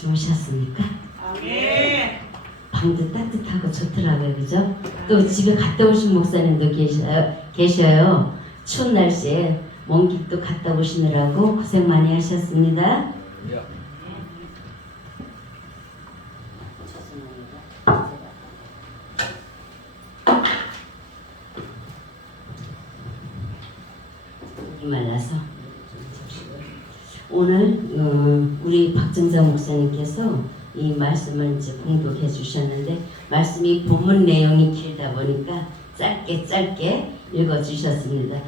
주무셨습니까? 아멘. 방도 따뜻하고 좋더라고요, 그죠? 또 집에 갔다 오신 목사님도 계셔요. 추운 날씨에 먼 길도 갔다 오시느라고 고생 많이 하셨습니다. 말라서 오늘 우리 박정자 목사님께서 이 말씀을 이제 공독해 주셨는데 말씀이 본문 내용이 길다 보니까 짧게 읽어 주셨습니다.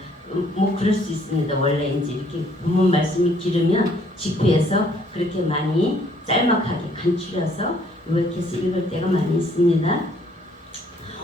뭐 그럴 수 있습니다. 원래 이제 이렇게 본문 말씀이 길으면 집회에서 그렇게 많이 짤막하게 간추려서 이렇게 해서 읽을 때가 많이 있습니다.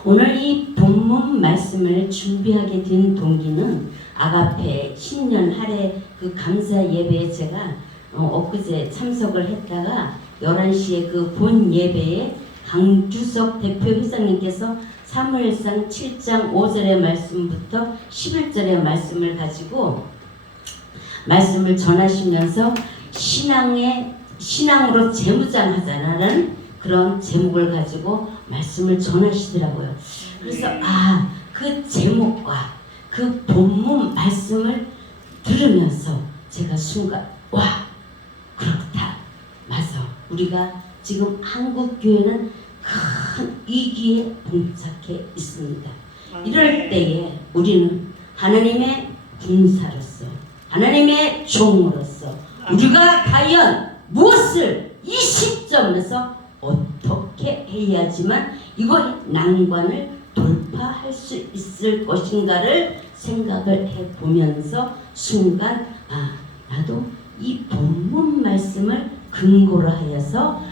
오늘 이 본문 말씀을 준비하게 된 동기는 아가페 신년 할애 그 감사 예배에 제가 엊그제 참석을 했다가 11시에 그 본 예배에 강주석 대표 회장님께서 사무엘상 7장 5절의 말씀부터 11절의 말씀을 가지고 말씀을 전하시면서 신앙으로 재무장하자라는 그런 제목을 가지고 말씀을 전하시더라고요. 그래서 그 제목과 그 본문 말씀을 들으면서 제가 순간 그렇다. 맞아. 우리가 지금 한국 교회는 큰 위기에 봉착해 있습니다. 이럴 때에 우리는 하나님의 군사로서 하나님의 종으로서 우리가 과연 무엇을 이 시점에서 어떻게 해야지만 이번 난관을 돌파할 수 있을 것인가를 생각을 해보면서 순간 나도 이 본문 말씀을 근거로 하여서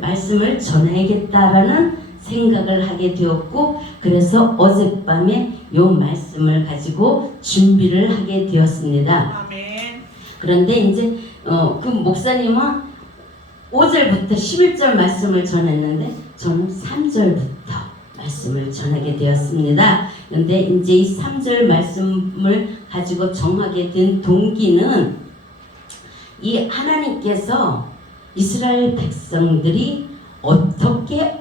말씀을 전해야겠다라는 생각을 하게 되었고 그래서 어젯밤에 이 말씀을 가지고 준비를 하게 되었습니다. 아멘. 그런데 이제 그 목사님은 5절부터 11절 말씀을 전했는데 저는 3절부터 말씀을 전하게 되었습니다. 그런데 이제 이 3절 말씀을 가지고 정하게 된 동기는 이 하나님께서 이스라엘 백성들이 어떻게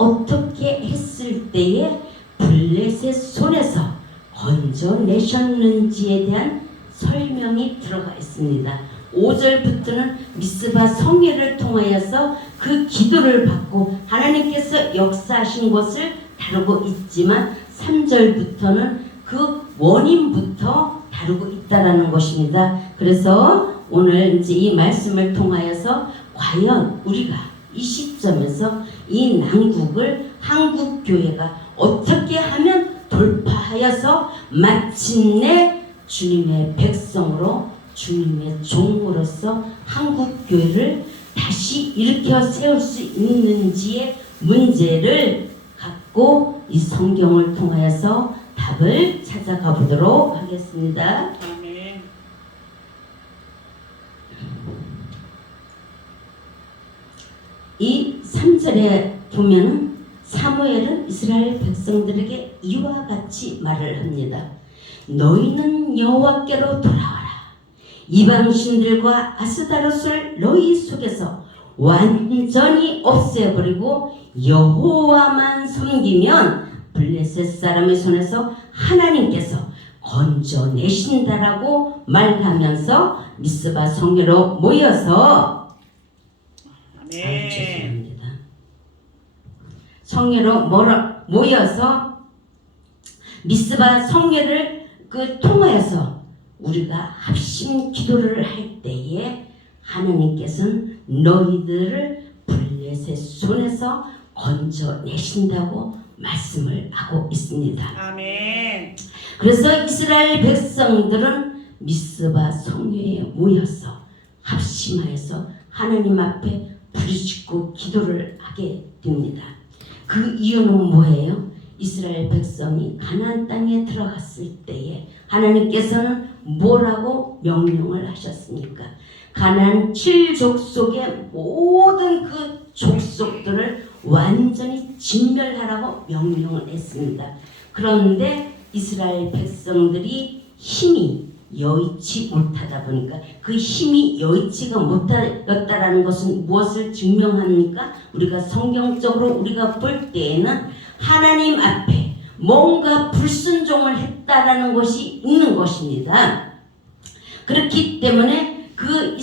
했을 때에 블레셋 손에서 건져내셨는지에 대한 설명이 들어가 있습니다. 5절부터는 미스바 성회를 통하여서 그 기도를 받고 하나님께서 역사하신 것을 다루고 있지만 3절부터는 그 원인부터 다루고 있다라는 것입니다. 그래서 오늘 이제 이 말씀을 통하여서 과연 우리가 이 시점에서 이 난국을 한국 교회가 어떻게 하면 돌파하여서 마침내 주님의 백성으로 주님의 종으로서 한국 교회를 다시 일으켜 세울 수 있는지의 문제를 갖고 이 성경을 통하여서 답을 찾아가 보도록 하겠습니다. 아멘. 이 3절에 보면 사무엘은 이스라엘 백성들에게 이와 같이 말을 합니다. 너희는 여호와께로 돌아와라. 이방신들과 아스다롯을 너희 속에서 완전히 없애버리고 여호와만 섬기면 블레셋 사람의 손에서 하나님께서 건져내신다라고 말하면서 미스바 성회로 모여서 죄송합니다. 성회로 모여서 미스바 성회를 통하여서 우리가 합심 기도를 할 때에 하나님께서는 너희들을 블레셋 손에서 건져내신다고 말씀을 하고 있습니다. 아멘. 그래서 이스라엘 백성들은 미스바 성회에 모여서 합심하여서 하나님 앞에 부르짖고 기도를 하게 됩니다. 그 이유는 뭐예요? 이스라엘 백성이 가나안 땅에 들어갔을 때에 하나님께서는 뭐라고 명령을 하셨습니까? 가나안 7족속의 모든 그 족속들을 완전히 진멸하라고 명령을 했습니다. 그런데 이스라엘 백성들이 힘이 여의치 못하다 보니까 그 힘이 여의치가 못하였다라는 것은 무엇을 증명합니까? 우리가 성경적으로 우리가 볼 때에는 하나님 앞에 뭔가 불순종을 했다라는 것이 있는 것입니다. 그렇기 때문에 그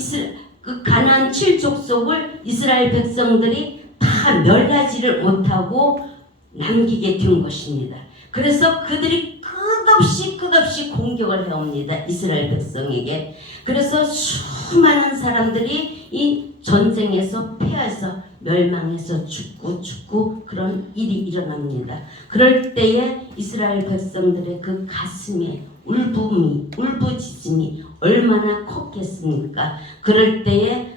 가나안 7족속을 이스라엘 백성들이 다 멸하지를 못하고 남기게 된 것입니다. 그래서 그들이 끝없이 공격을 해옵니다. 이스라엘 백성에게. 그래서 수많은 사람들이 이 전쟁에서 패해서 멸망해서 죽고 그런 일이 일어납니다. 그럴 때에 이스라엘 백성들의 그 가슴에 울부짖음이 얼마나 컸겠습니까? 그럴 때에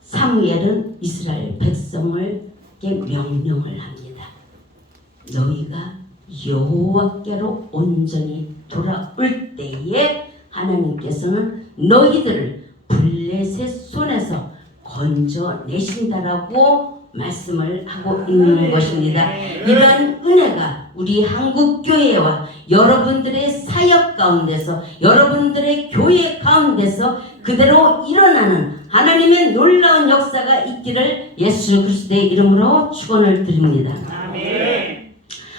사무엘은 이스라엘 백성에게 명령을 합니다. 너희가 여호와께로 온전히 돌아올 때에 하나님께서는 너희들을 블레셋 손에서 건져내신다라고 말씀을 하고 있는 것입니다. 이러한 은혜가 우리 한국교회와 여러분들의 사역 가운데서 여러분들의 교회 가운데서 그대로 일어나는 하나님의 놀라운 역사가 있기를 예수 그리스도의 이름으로 축원을 드립니다. 아멘.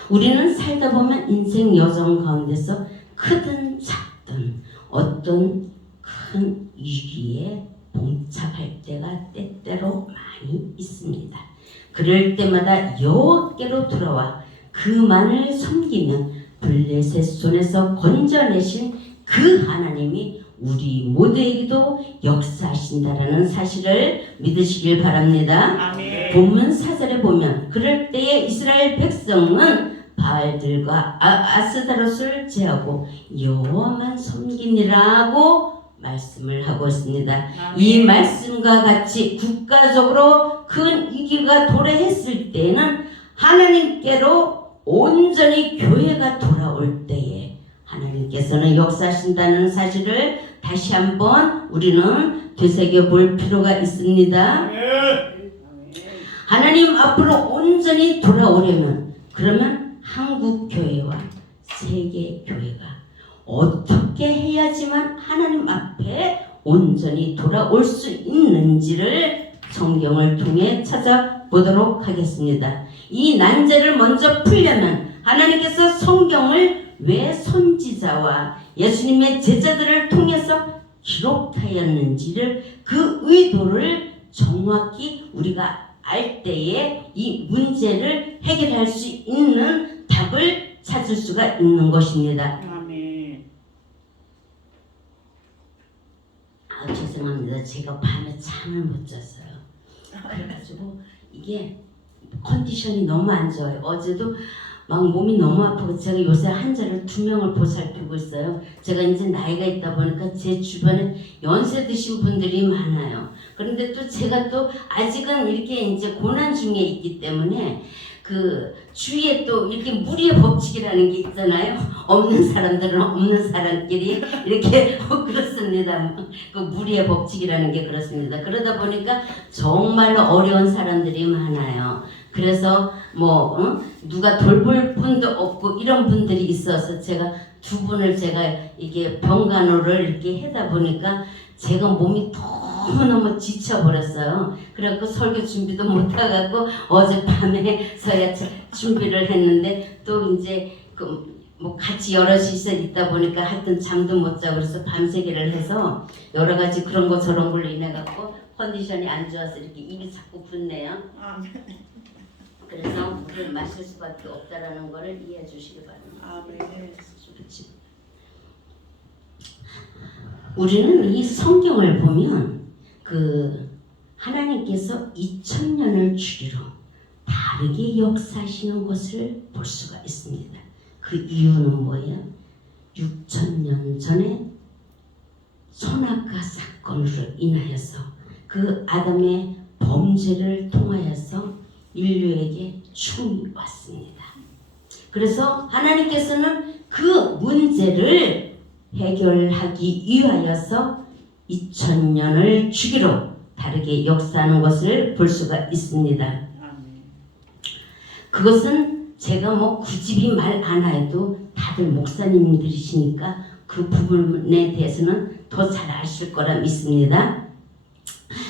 우리는 살다 보면 인생 여정 가운데서 크든 작든 어떤 큰 위기에 봉착할 때가 때때로 많이 있습니다. 그럴 때마다 여호와께로 돌아와 그만을 섬기면 블레셋 손에서 건져내신 그 하나님이 우리 모두에게도 역사하신다라는 사실을 믿으시길 바랍니다. 아멘. 본문 4절에 보면 그럴 때에 이스라엘 백성은 바알들과 아스다롯을 제하고 여호와만 섬기니라고 말씀을 하고 있습니다. 이 말씀과 같이 국가적으로 큰 위기가 도래했을 때에는 하나님께로 온전히 교회가 돌아올 때에 하나님께서는 역사하신다는 사실을 다시 한번 우리는 되새겨 볼 필요가 있습니다. 하나님 앞으로 온전히 돌아오려면 그러면 한국 교회와 세계 교회가 어떻게 해야지만 하나님 앞에 온전히 돌아올 수 있는지를 성경을 통해 찾아보도록 하겠습니다. 이 난제를 먼저 풀려면 하나님께서 성경을 왜 선지자와 예수님의 제자들을 통해서 기록하였는지를 그 의도를 정확히 우리가 알 때에 이 문제를 해결할 수 있는 답을 찾을 수가 있는 것입니다. 아멘. 죄송합니다. 제가 밤에 잠을 못 잤어요. 그래가지고 이게 컨디션이 너무 안 좋아요. 어제도 막 몸이 너무 아프고 제가 요새 환자를 2명을 보살피고 있어요. 제가 이제 나이가 있다 보니까 제 주변에 연세 드신 분들이 많아요. 그런데 또 제가 또 아직은 이렇게 이제 고난 중에 있기 때문에 그 주위에 또 이렇게 무리의 법칙이라는 게 있잖아요. 없는 사람들은 없는 사람끼리 이렇게 그렇습니다. 그 무리의 법칙이라는 게 그렇습니다. 그러다 보니까 정말 어려운 사람들이 많아요. 그래서 누가 돌볼 분도 없고 이런 분들이 있어서 제가 2분을 제가 이게 병간호를 이렇게 하다 보니까 제가 몸이 너무너무 지쳐버렸어요. 그래갖고 설교 준비도 못해갖고 어젯밤에서야 준비를 했는데 또 이제 같이 여럿이서 있다 보니까 하여튼 잠도 못 자고 그래서 밤새기를 해서 여러 가지 그런 거 저런 걸로 인해갖고 컨디션이 안 좋아서 이렇게 입이 자꾸 붓네요. 그래서 물을 마실 수밖에 없다라는 것을 이해해 주시기 바랍니다. 아멘. 우리는 이 성경을 보면 하나님께서 2000년을 주기로 다르게 역사하시는 것을 볼 수가 있습니다. 그 이유는 뭐예요? 6000년 전에 선악과 사건으로 인하여서 그 아담의 범죄를 통하여서 인류에게 죽음이 왔습니다. 그래서 하나님께서는 그 문제를 해결하기 위하여서 2000년을 주기로 다르게 역사하는 것을 볼 수가 있습니다. 그것은 제가 굳이 말 안 해도 다들 목사님들이시니까 그 부분에 대해서는 더 잘 아실 거라 믿습니다.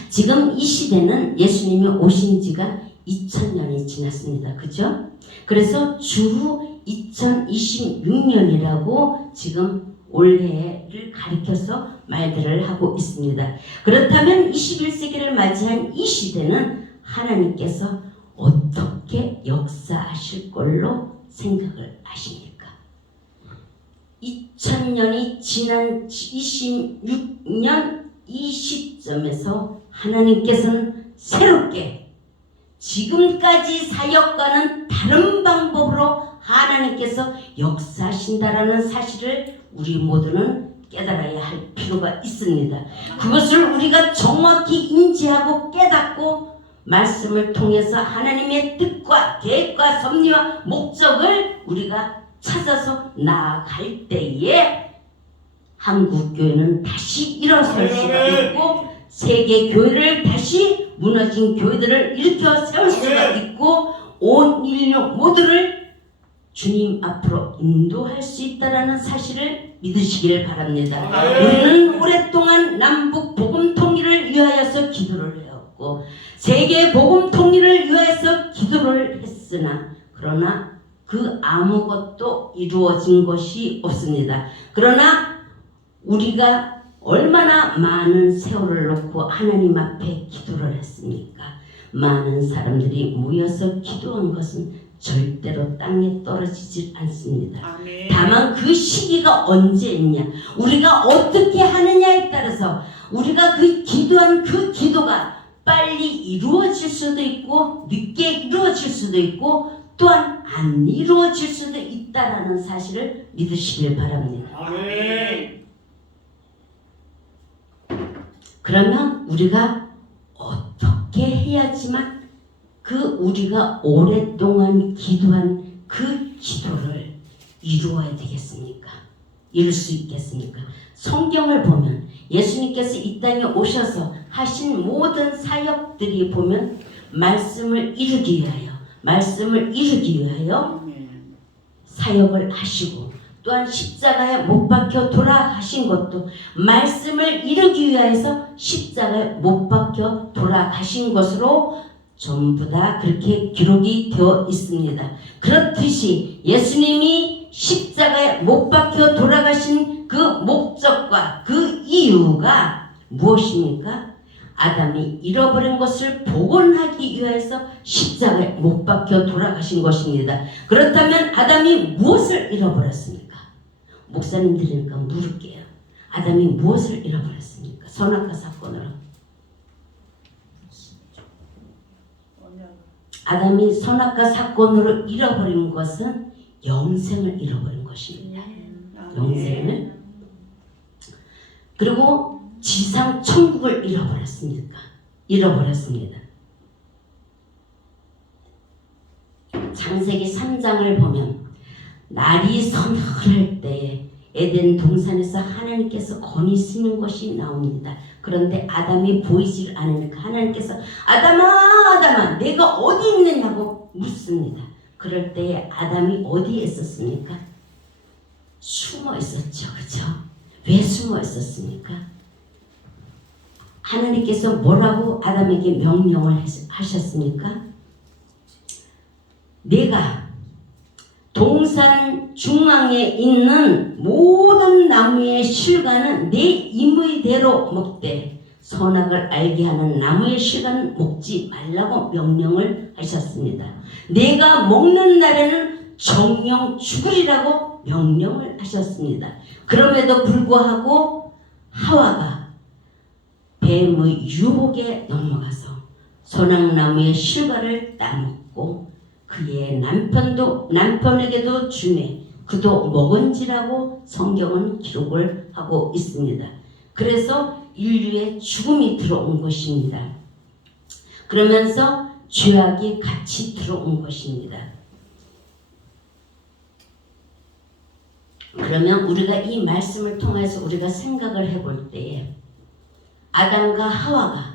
지금 이 시대는 예수님이 오신 지가 2000년이 지났습니다. 그죠? 그래서 주후 2026년이라고 지금 올해를 가리켜서 말들을 하고 있습니다. 그렇다면 21세기를 맞이한 이 시대는 하나님께서 어떻게 역사하실 걸로 생각을 하십니까? 2000년이 지난 26년 이 시점에서 하나님께서는 새롭게 지금까지 사역과는 다른 방법으로 하나님께서 역사하신다라는 사실을 우리 모두는 깨달아야 할 필요가 있습니다. 그것을 우리가 정확히 인지하고 깨닫고 말씀을 통해서 하나님의 뜻과 계획과 섭리와 목적을 우리가 찾아서 나아갈 때에 한국교회는 다시 일어설 수가 있고 세계 교회를 다시 무너진 교회들을 일으켜 세울 수가 있고 온 인류 모두를 주님 앞으로 인도할 수 있다는 사실을 믿으시길 바랍니다. 우리는 오랫동안 남북 복음 통일을 위하여서 기도를 해왔고 세계 복음 통일을 위하여서 기도를 했으나 그러나 그 아무것도 이루어진 것이 없습니다. 그러나 우리가 얼마나 많은 세월을 놓고 하나님 앞에 기도를 했습니까? 많은 사람들이 모여서 기도한 것은 절대로 땅에 떨어지질 않습니다. 아멘. 다만 그 시기가 언제였냐, 우리가 어떻게 하느냐에 따라서 우리가 그 기도한 그 기도가 빨리 이루어질 수도 있고 늦게 이루어질 수도 있고 또한 안 이루어질 수도 있다라는 사실을 믿으시길 바랍니다. 아멘. 그러면 우리가 어떻게 해야지만 그 우리가 오랫동안 기도한 그 기도를 이루어야 되겠습니까? 이룰 수 있겠습니까? 성경을 보면 예수님께서 이 땅에 오셔서 하신 모든 사역들이 보면 말씀을 이루기 위하여 사역을 하시고 또한 십자가에 못 박혀 돌아가신 것도 말씀을 이루기 위해서 십자가에 못 박혀 돌아가신 것으로 전부 다 그렇게 기록이 되어 있습니다. 그렇듯이 예수님이 십자가에 못 박혀 돌아가신 그 목적과 그 이유가 무엇입니까? 아담이 잃어버린 것을 복원하기 위해서 십자가에 못 박혀 돌아가신 것입니다. 그렇다면 아담이 무엇을 잃어버렸습니까? 목사님들이니까 물을게요. 아담이 무엇을 잃어버렸습니까? 선악과 사건으로. 아담이 선악과 사건으로 잃어버린 것은 영생을 잃어버린 것입니다. 영생을. 그리고 지상 천국을 잃어버렸습니다. 창세기 3장을 보면 날이 서늘할 때에 에덴 동산에서 하나님께서 건이 쓰는 것이 나옵니다. 그런데 아담이 보이질 않으니까 하나님께서 아담아 내가 어디 있느냐고 묻습니다. 그럴 때에 아담이 어디에 있었습니까? 숨어 있었죠. 그죠? 왜 숨어 있었습니까? 하나님께서 뭐라고 아담에게 명령을 하셨습니까? 내가 동산 중앙에 있는 모든 나무의 실과는 내 임의대로 먹되 선악을 알게 하는 나무의 실과는 먹지 말라고 명령을 하셨습니다. 내가 먹는 날에는 정령 죽으리라고 명령을 하셨습니다. 그럼에도 불구하고 하와가 뱀의 유혹에 넘어가서 선악나무의 실과를 따먹고 그의 남편에게도 주매 그도 먹은지라고 성경은 기록을 하고 있습니다. 그래서 인류의 죽음이 들어온 것입니다. 그러면서 죄악이 같이 들어온 것입니다. 그러면 우리가 이 말씀을 통해서 우리가 생각을 해볼 때에 아담과 하와가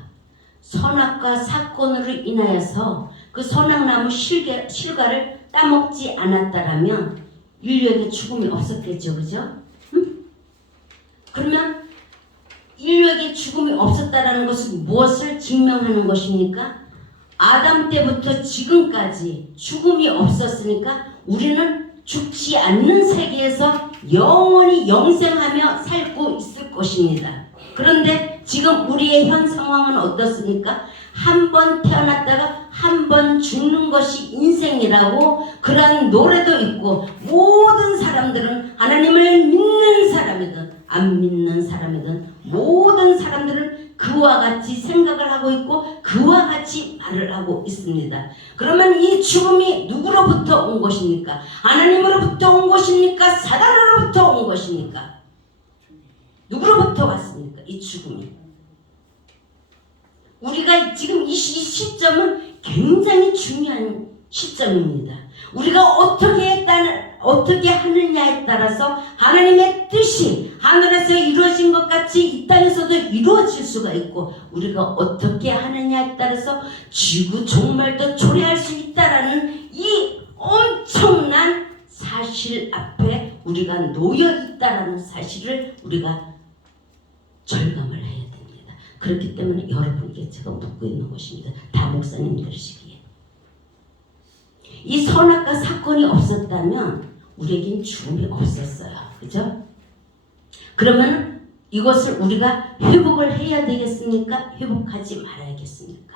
선악과 사건으로 인하여서 그 선악나무 실과를 따먹지 않았다라면 인류에게 죽음이 없었겠죠. 그죠? 응? 그러면 인류에게 죽음이 없었다라는 것은 무엇을 증명하는 것입니까? 아담 때부터 지금까지 죽음이 없었으니까 우리는 죽지 않는 세계에서 영원히 영생하며 살고 있을 것입니다. 그런데 지금 우리의 현 상황은 어떻습니까? 한 번 태어났다가 한 번 죽는 것이 인생이라고 그러한 노래도 있고, 모든 사람들은 하나님을 믿는 사람이든 안 믿는 사람이든 모든 사람들은 그와 같이 생각을 하고 있고 그와 같이 말을 하고 있습니다. 그러면 이 죽음이 누구로부터 온 것입니까? 하나님으로부터 온 것입니까? 사단으로부터 온 것입니까? 누구로부터 왔습니까? 이 죽음이. 우리가 지금 이 시점은 굉장히 중요한 시점입니다. 우리가 어떻게 하느냐에 따라서 하나님의 뜻이 하늘에서 이루어진 것 같이 이 땅에서도 이루어질 수가 있고, 우리가 어떻게 하느냐에 따라서 지구 종말도 초래할 수 있다라는 이 엄청난 사실 앞에 우리가 놓여 있다라는 사실을 우리가 절감을 해야 됩니다. 그렇기 때문에 여러분께 제가 묻고 있는 것입니다. 다 목사님 들으시기에. 이 선악과 사건이 없었다면 우리에겐 죽음이 없었어요. 그죠? 그러면 이것을 우리가 회복을 해야 되겠습니까? 회복하지 말아야겠습니까?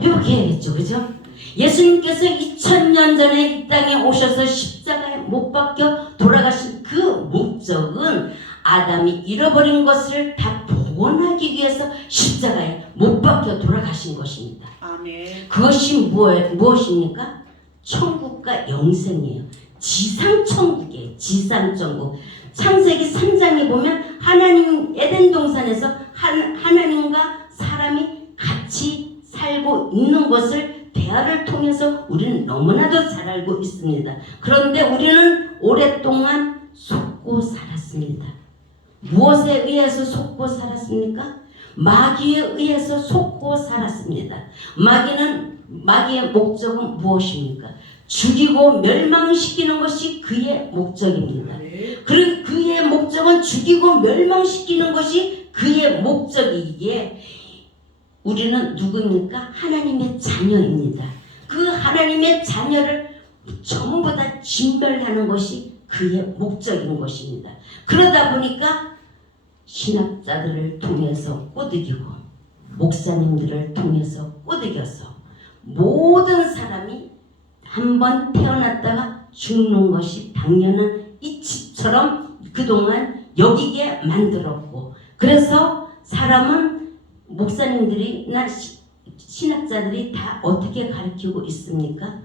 회복해야겠죠. 그죠? 예수님께서 2000년 전에 이 땅에 오셔서 십자가에 못 박혀 돌아가신 그 목적은 아담이 잃어버린 것을 다 복원하기 위해서 십자가에 못 박혀 돌아가신 것입니다. 아멘. 그것이 무엇입니까? 천국과 영생이에요. 지상천국이에요. 지상천국. 창세기 3장에 보면 하나님 에덴 동산에서 하나님과 사람이 같이 살고 있는 것을 대화를 통해서 우리는 너무나도 잘 알고 있습니다. 그런데 우리는 오랫동안 속고 살았습니다. 무엇에 의해서 속고 살았습니까? 마귀에 의해서 속고 살았습니다. 마귀의 목적은 무엇입니까? 죽이고 멸망시키는 것이 그의 목적입니다. 그리고 그의 목적은 죽이고 멸망시키는 것이 그의 목적이기에 우리는 누구입니까? 하나님의 자녀입니다. 그 하나님의 자녀를 전부 다 진멸하는 것이 그의 목적인 것입니다. 그러다 보니까 신학자들을 통해서 꼬드기고 목사님들을 통해서 꼬드겨서 모든 사람이 한번 태어났다가 죽는 것이 당연한 이치처럼 그동안 여기게 만들었고, 그래서 사람은 목사님들이나 신학자들이 다 어떻게 가르치고 있습니까?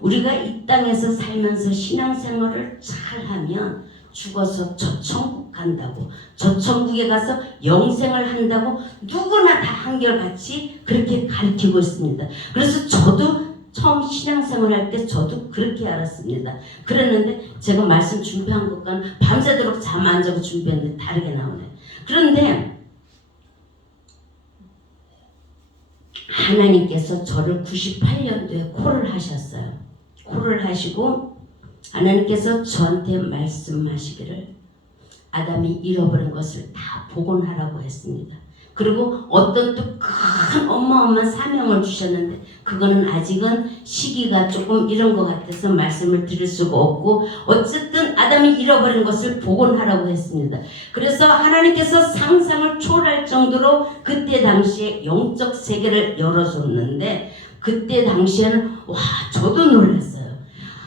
우리가 이 땅에서 살면서 신앙생활을 잘하면 죽어서 저 천국 간다고, 저 천국에 가서 영생을 한다고 누구나 다 한결같이 그렇게 가르치고 있습니다. 그래서 저도 처음 신앙생활 할 때 저도 그렇게 알았습니다. 그랬는데 제가 말씀 준비한 것과는 밤새도록 잠 안 자고 준비했는데 다르게 나오네. 그런데 하나님께서 저를 98년도에 콜을 하셨어요. 콜을 하시고 하나님께서 저한테 말씀하시기를 아담이 잃어버린 것을 다 복원하라고 했습니다. 그리고 어떤 또 큰 어마어마한 사명을 주셨는데 그거는 아직은 시기가 조금 이런 것 같아서 말씀을 드릴 수가 없고, 어쨌든 아담이 잃어버린 것을 복원하라고 했습니다. 그래서 하나님께서 상상을 초월할 정도로 그때 당시에 영적 세계를 열어줬는데, 그때 당시에는 와, 저도 놀랐어요.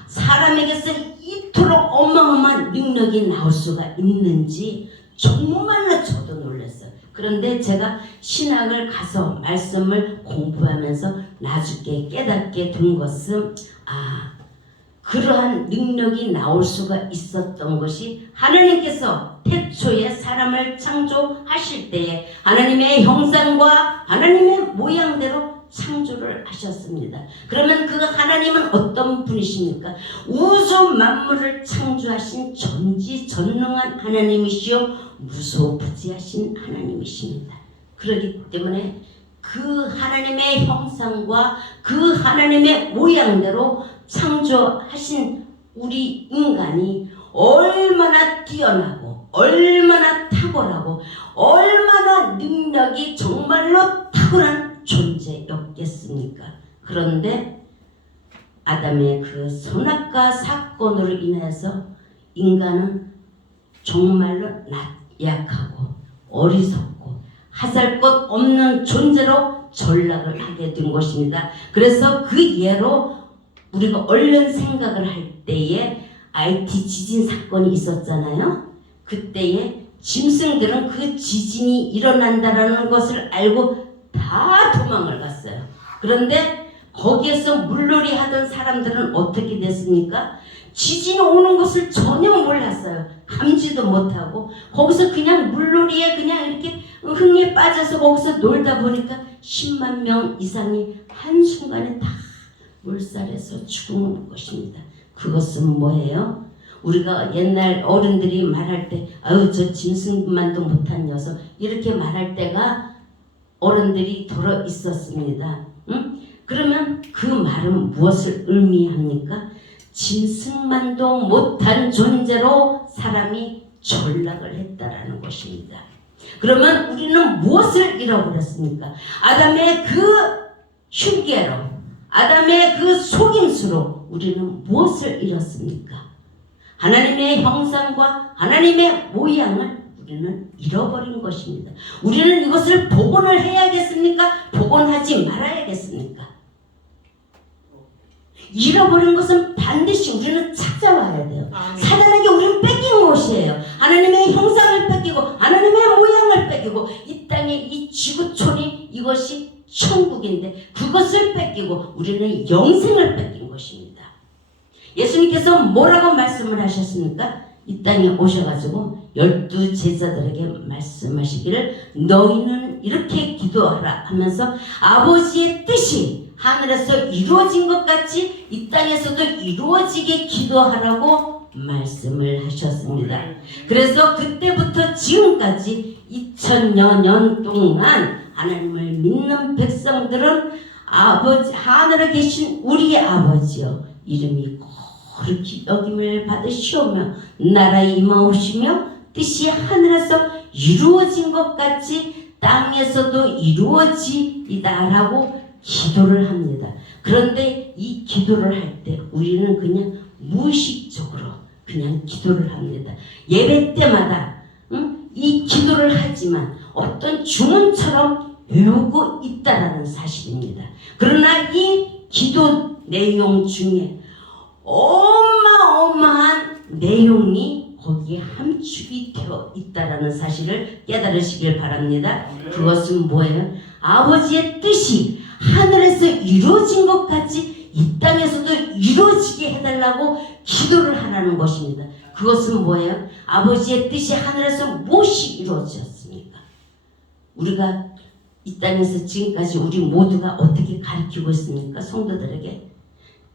사람에게서 이토록 어마어마한 능력이 나올 수가 있는지 정말로 저도 놀랐어요. 그런데 제가 신학을 가서 말씀을 공부하면서 나중에 깨닫게 된 것은 그러한 능력이 나올 수가 있었던 것이 하나님께서 태초에 사람을 창조하실 때에 하나님의 형상과 하나님의 모양대로 창조를 하셨습니다. 그러면 그 하나님은 어떤 분이십니까? 우주 만물을 창조하신 전지전능한 하나님이시요 무소부지하신 하나님이십니다. 그렇기 때문에 그 하나님의 형상과 그 하나님의 모양대로 창조하신 우리 인간이 얼마나 뛰어나고 얼마나 탁월하고 얼마나 능력이 정말로 탁월한 존재였겠습니까? 그런데 아담의 그 선악과 사건으로 인해서 인간은 정말로 약하고 어리석고 하잘 것 없는 존재로 전락을 하게 된 것입니다. 그래서 그 예로 우리가 얼른 생각을 할 때에 IT 지진 사건이 있었잖아요. 그때에 짐승들은 그 지진이 일어난다라는 것을 알고 다 도망을 갔어요. 그런데 거기에서 물놀이 하던 사람들은 어떻게 됐습니까? 지진이 오는 것을 전혀 몰랐어요. 감지도 못하고 거기서 그냥 물놀이에 그냥 이렇게 흥에 빠져서 거기서 놀다 보니까 10만 명 이상이 한순간에 다 물살에서 죽은 것입니다. 그것은 뭐예요? 우리가 옛날 어른들이 말할 때 아유 저 짐승만도 못한 녀석 이렇게 말할 때가 어른들이 들어 있었습니다. 응? 그러면 그 말은 무엇을 의미합니까? 짐승만도 못한 존재로 사람이 전락을 했다라는 것입니다. 그러면 우리는 무엇을 잃어버렸습니까? 아담의 그 흉계로, 아담의 그 속임수로 우리는 무엇을 잃었습니까? 하나님의 형상과 하나님의 모양을 우리는 잃어버린 것입니다. 우리는 이것을 복원을 해야겠습니까? 복원하지 말아야겠습니까? 잃어버린 것은 반드시 우리는 찾아와야 돼요. 사단에게 우리는 뺏긴 것이에요. 하나님의 형상을 뺏기고 하나님의 모양을 뺏기고 이 땅에 이 지구촌이 이것이 천국인데 그것을 뺏기고 우리는 영생을 뺏긴 것입니다. 예수님께서 뭐라고 말씀을 하셨습니까? 이 땅에 오셔가지고 12 제자들에게 말씀하시기를 너희는 이렇게 기도하라 하면서 아버지의 뜻이 하늘에서 이루어진 것 같이 이 땅에서도 이루어지게 기도하라고 말씀을 하셨습니다. 그래서 그때부터 지금까지 2000여 년 동안 하나님을 믿는 백성들은 아버지 하늘에 계신 우리의 아버지여 이름이 거룩히 여김을 받으시오며 나라에 임하오시며 뜻이 하늘에서 이루어진 것 같이 땅에서도 이루어지이다라고 기도를 합니다. 그런데 이 기도를 할 때 우리는 그냥 무의식적으로 그냥 기도를 합니다. 예배 때마다 이 기도를 하지만 어떤 주문처럼 외우고 있다라는 사실입니다. 그러나 이 기도 내용 중에 어마어마한 내용이 거기에 함축이 되어 있다라는 사실을 깨달으시길 바랍니다. 그것은 뭐예요? 아버지의 뜻이 하늘에서 이루어진 것 같이 이 땅에서도 이루어지게 해달라고 기도를 하라는 것입니다. 그것은 뭐예요? 아버지의 뜻이 하늘에서 무엇이 이루어졌습니까? 우리가 이 땅에서 지금까지 우리 모두가 어떻게 가르치고 있습니까? 성도들에게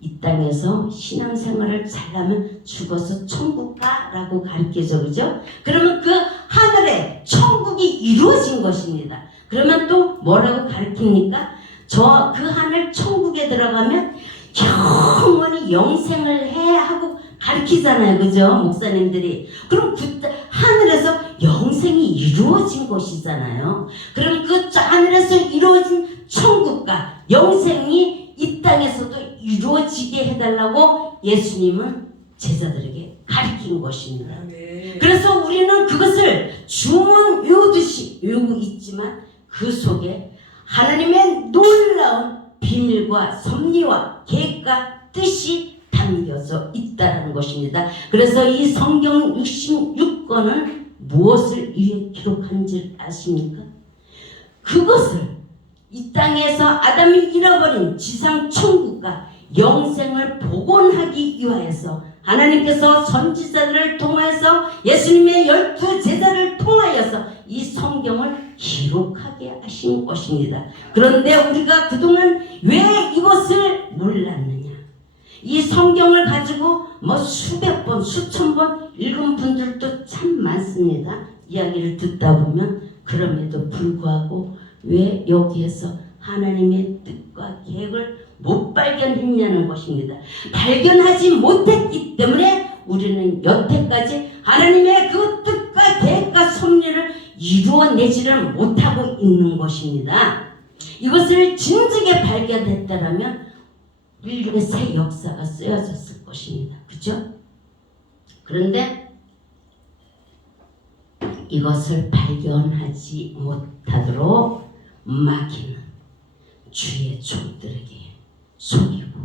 이 땅에서 신앙생활을 잘하면 죽어서 천국 가라고 가르쳐줘, 그죠? 그러면 그 하늘에 천국이 이루어진 것입니다. 그러면 또 뭐라고 가르칩니까? 저 그 하늘 천국에 들어가면 영원히 영생을 해야 하고 가르치잖아요, 그죠? 목사님들이. 그럼 그 하늘에서 영생이 이루어진 것이잖아요. 그럼 그 하늘에서 이루어진 천국과 영생이 이 땅에서도 이루어지게 해달라고 예수님은 제자들에게 가르친 것입니다. 그래서 우리는 그것을 주문 외우듯이 외우고 있지만 그 속에 하나님의 놀라운 비밀과 섭리와 계획과 뜻이 담겨져 있다는 것입니다. 그래서 이 성경 66권은 무엇을 위해 기록한지 아십니까? 그것을 이 땅에서 아담이 잃어버린 지상 천국과 영생을 복원하기 위하여서 하나님께서 선지자들을 통해서 예수님의 12 제자를 통하여서 이 성경을 기록하게 하신 것입니다. 그런데 우리가 그동안 왜 이것을 몰랐느냐? 이 성경을 가지고 뭐 수백 번, 수천 번 읽은 분들도 참 많습니다. 이야기를 듣다 보면. 그럼에도 불구하고 왜 여기에서 하나님의 뜻과 계획을 못 발견했냐는 것입니다. 발견하지 못했기 때문에 우리는 여태까지 하나님의 그 뜻과 섭리를 이루어내지를 못하고 있는 것입니다. 이것을 진즉에 발견했다라면 인류의 새 역사가 쓰여졌을 것입니다. 그죠? 그런데 이것을 발견하지 못하도록 마귀는 주의 종들에게 속이고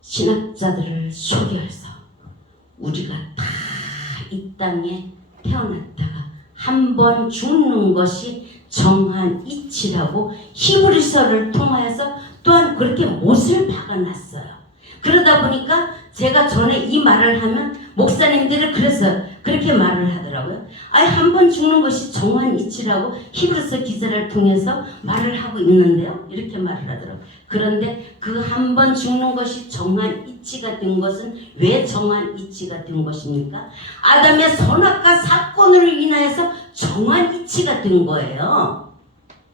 신학자들을 속여서 우리가 다 이 땅에 태어났다가 한 번 죽는 것이 정한 이치라고 히브리서를 통하여서 또한 그렇게 못을 박아놨어요. 그러다 보니까 제가 전에 이 말을 하면 목사님들이 그래서 그렇게 말을 하더라고요. 아예 한 번 죽는 것이 정한 이치라고 히브리서 기자를 통해서 말을 하고 있는데요. 이렇게 말을 하더라고요. 그런데 그 한 번 죽는 것이 정한 이치가 된 것은 왜 정한 이치가 된 것입니까? 아담의 선악과 사건으로 인하여서 정한 이치가 된 거예요.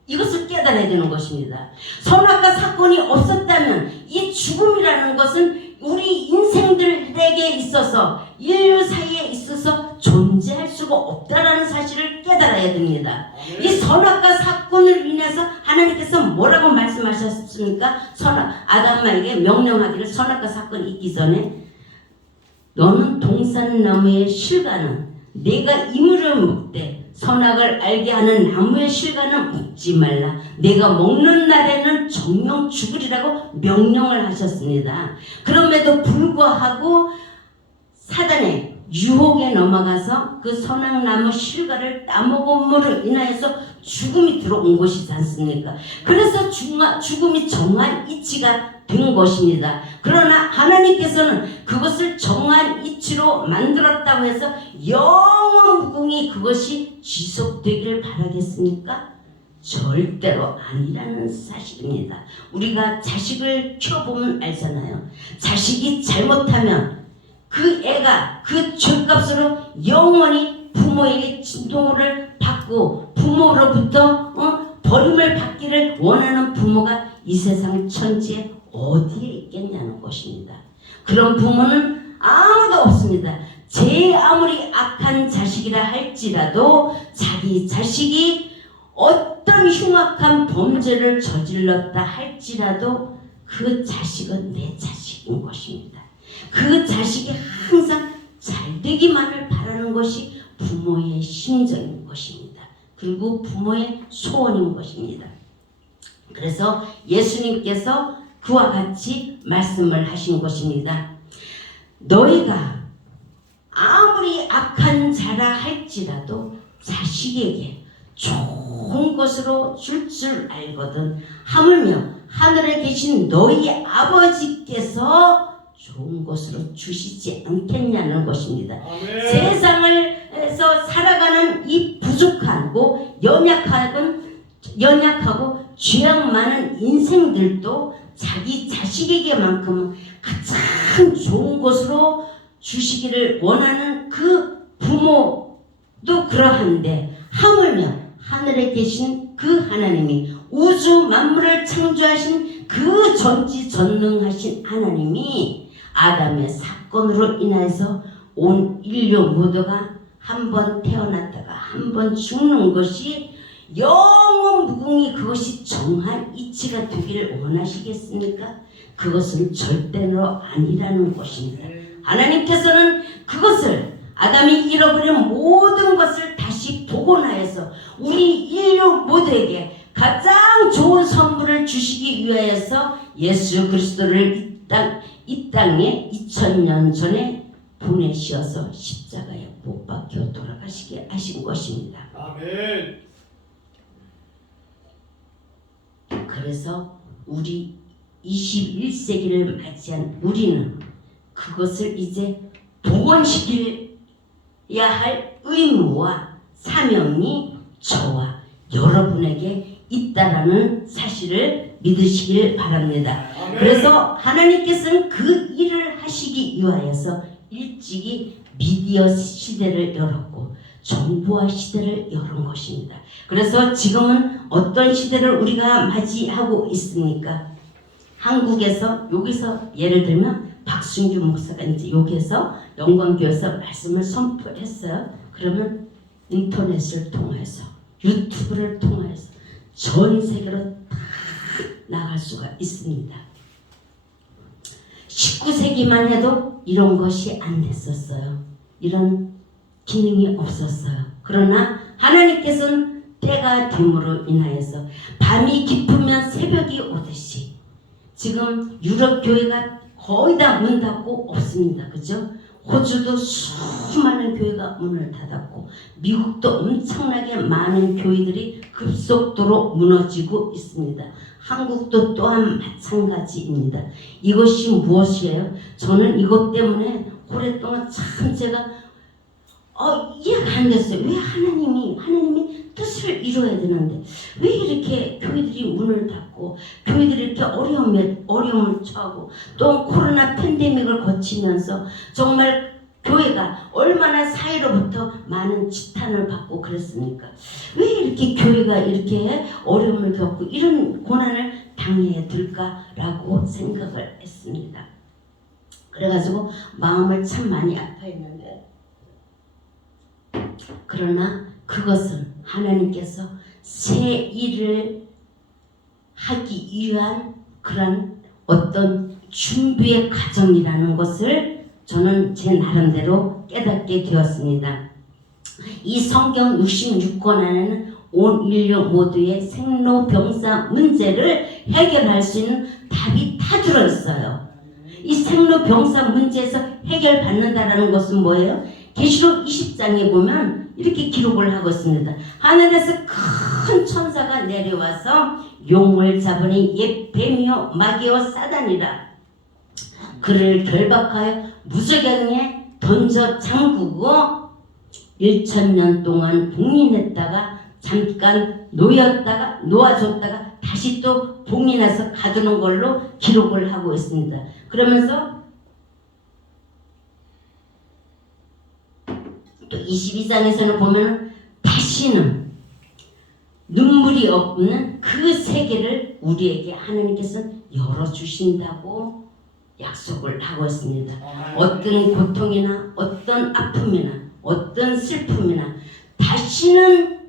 이것을 깨달아야 되는 것입니다. 선악과 사건이 없었다면 이 죽음이라는 것은 우리 인생들에게 있어서 인류 사이에 있어서 존재할 수가 없다라는 사실을 깨달아야 됩니다. 이 선악과 사건을 인해서 하나님께서 뭐라고 말씀하셨습니까? 아담에게 명령하기를 선악과 사건이 있기 전에 너는 동산나무의 실과는 내가 이물을 먹되 선악을 알게 하는 나무의 실과는 먹지 말라. 내가 먹는 날에는 정령 죽으리라고 명령을 하셨습니다. 그럼에도 불구하고 사단의 유혹에 넘어가서 그 선악나무 실과를 따먹음으로 인하여서 죽음이 들어온 것이지 않습니까? 그래서 죽음이 정한 이치가 된 것입니다. 그러나 하나님께서는 그것을 정한 이치로 만들었다고 해서 영원무궁히 그것이 지속되기를 바라겠습니까? 절대로 아니라는 사실입니다. 우리가 자식을 키워보면 알잖아요. 자식이 잘못하면 그 애가 그 죄값으로 영원히 부모에게 진동을 받고 부모로부터 버림을 받기를 원하는 부모가 이 세상 천지에 어디에 있겠냐는 것입니다. 그런 부모는 아무도 없습니다. 제 아무리 악한 자식이라 할지라도 자기 자식이 어떤 흉악한 범죄를 저질렀다 할지라도 그 자식은 내 자식인 것입니다. 그 자식이 항상 잘되기만을 바라는 것이 부모의 심정인 것입니다. 그리고 부모의 소원인 것입니다. 그래서 예수님께서 그와 같이 말씀을 하신 것입니다. 너희가 아무리 악한 자라 할지라도 자식에게 좋은 것으로 줄 알거든 하물며 하늘에 계신 너희 아버지께서 좋은 것으로 주시지 않겠냐는 것입니다. 아멘. 세상에서 살아가는 이 부족하고 연약하고 죄악 많은 인생들도 자기 자식에게만큼은 가장 좋은 것으로 주시기를 원하는 그 부모도 그러한데 하물며 하늘에 계신 그 하나님이 우주 만물을 창조하신 그 전지전능하신 하나님이 아담의 사건으로 인해서 온 인류 모두가 한 번 태어났다가 한 번 죽는 것이 영원무궁히 그것이 정한 이치가 되기를 원하시겠습니까? 그것은 절대로 아니라는 것입니다. 하나님께서는 그것을 아담이 잃어버린 모든 것을 다시 복원하여서 우리 인류 모두에게 가장 좋은 선물을 주시기 위하여서 예수 그리스도를 이 땅에 2000년 전에 보내시어서 십자가에 못 박혀 돌아가시게 하신 것입니다. 아멘. 그래서 우리 21세기를 맞이한 우리는 그것을 이제 복원시켜야 할 의무와 사명이 저와 여러분에게 있다라는 사실을 믿으시길 바랍니다. 아멘. 그래서 하나님께서는 그 일을 하시기 위하여서 일찍이 미디어 시대를 열었고 정보화 시대를 열은 것입니다. 그래서 지금은 어떤 시대를 우리가 맞이하고 있습니까? 한국에서 여기서 예를 들면 박순규 목사가 이제 여기서 영광교회에서 말씀을 선포했어요. 그러면 인터넷을 통해서 유튜브를 통해서 전 세계로 다 나갈 수가 있습니다. 19세기만 해도 이런 것이 안 됐었어요. 이런 기능이 없었어요. 그러나 하나님께서는 때가 됨으로 인하여서 밤이 깊으면 새벽이 오듯이 지금 유럽 교회가 거의 다 문 닫고 없습니다. 그죠? 호주도 수많은 교회가 문을 닫았고 미국도 엄청나게 많은 교회들이 급속도로 무너지고 있습니다. 한국도 또한 마찬가지입니다. 이것이 무엇이에요? 저는 이것 때문에 오랫동안 참 제가 이해가 안 됐어요. 왜 하나님이 뜻을 이루어야 되는데 왜 이렇게 교회들이 문을 닫고 교회들이 이렇게 어려움을 처하고 또 코로나 팬데믹을 거치면서 정말 교회가 얼마나 사회로부터 많은 지탄을 받고 그랬습니까? 왜 이렇게 교회가 이렇게 어려움을 겪고 이런 고난을 당해야 될까라고 생각을 했습니다. 그래가지고 마음을 참 많이 아파했는데 그러나 그것은 하나님께서 새 일을 하기 위한 그런 어떤 준비의 과정이라는 것을 저는 제 나름대로 깨닫게 되었습니다. 이 성경 66권 안에는 온 인류 모두의 생로병사 문제를 해결할 수 있는 답이 다 들어있어요. 이 생로병사 문제에서 해결받는다라는 것은 뭐예요? 계시록 20장에 보면 이렇게 기록을 하고 있습니다. 하늘에서 큰 천사가 내려와서 용을 잡으니 옛 뱀이요 마귀요 사단이라 그를 결박하여 무저갱에 던져 잠그고 1000년 동안 봉인했다가 잠깐 놓아줬다가 다시 또 봉인해서 가두는 걸로 기록을 하고 있습니다. 그러면서 또 22장에서는 보면 다시는 눈물이 없는 그 세계를 우리에게 하나님께서는 열어주신다고 약속을 하고 있습니다. 어떤 고통이나 어떤 아픔이나 어떤 슬픔이나 다시는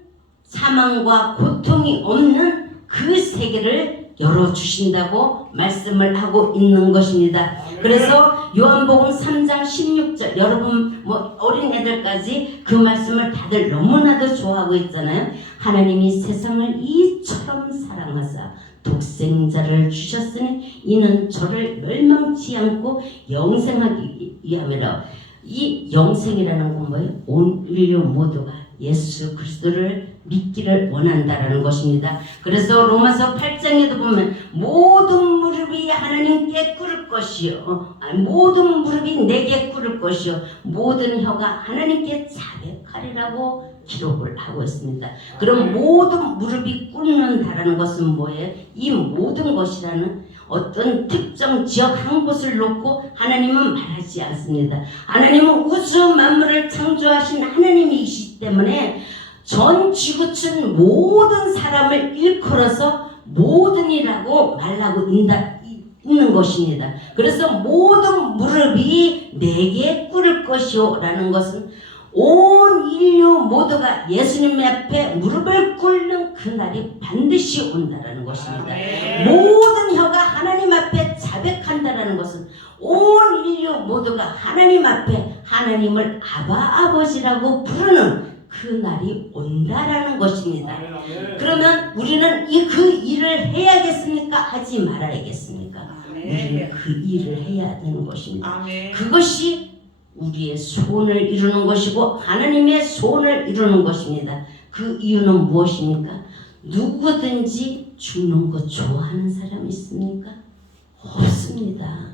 사망과 고통이 없는 그 세계를 열어주신다고 말씀을 하고 있는 것입니다. 그래서 요한복음 3장 16절 여러분 어린애들까지 그 말씀을 다들 너무나도 좋아하고 있잖아요. 하나님이 세상을 이처럼 사랑하사 독생자를 주셨으니 이는 저를 멸망치 않고 영생하기 위함이라. 이 영생이라는 건 뭐예요? 온 인류 모두가 예수 그리스도를 믿기를 원한다라는 것입니다. 그래서 로마서 8장에도 보면 모든 무릎이 하나님께 꿇을 것이요 모든 무릎이 내게 꿇을 것이요 모든 혀가 하나님께 자백하리라고 기록을 하고 있습니다. 그럼 모든 무릎이 꿇는다라는 것은 뭐예요? 이 모든 것이라는 어떤 특정 지역 한 곳을 놓고 하나님은 말하지 않습니다. 하나님은 우주 만물을 창조하신 하나님이시기 때문에 전 지구촌 모든 사람을 일컬어서 모든이라고 말하고 있는 것입니다. 그래서 모든 무릎이 내게 꿇을 것이요 라는 것은 온 인류 모두가 예수님 앞에 무릎을 꿇는 그날이 반드시 온다라는 것입니다. 모든 혀가 하나님 앞에 자백한다라는 것은 온 인류 모두가 하나님 앞에 하나님을 아버지라고 부르는 그날이 온다라는 것입니다. 그러면 우리는 그 일을 해야겠습니까? 하지 말아야겠습니까? 우리는 그 일을 해야 되는 것입니다. 그것이 우리의 소원을 이루는 것이고 하나님의 소원을 이루는 것입니다. 그 이유는 무엇입니까? 누구든지 죽는 거 좋아하는 사람이 있습니까? 없습니다.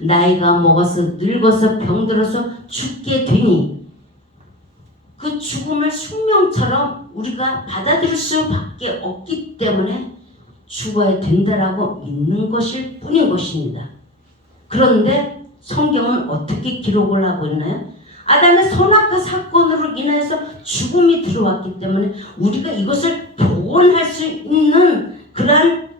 나이가 먹어서 늙어서 병들어서 죽게 되니 그 죽음을 숙명처럼 우리가 받아들일 수밖에 없기 때문에 죽어야 된다라고 믿는 것일 뿐인 것입니다. 그런데 성경은 어떻게 기록을 하고 있나요? 아담의 선악과 사건으로 인해서 죽음이 들어왔기 때문에 우리가 이것을 복원할 수 있는 그러한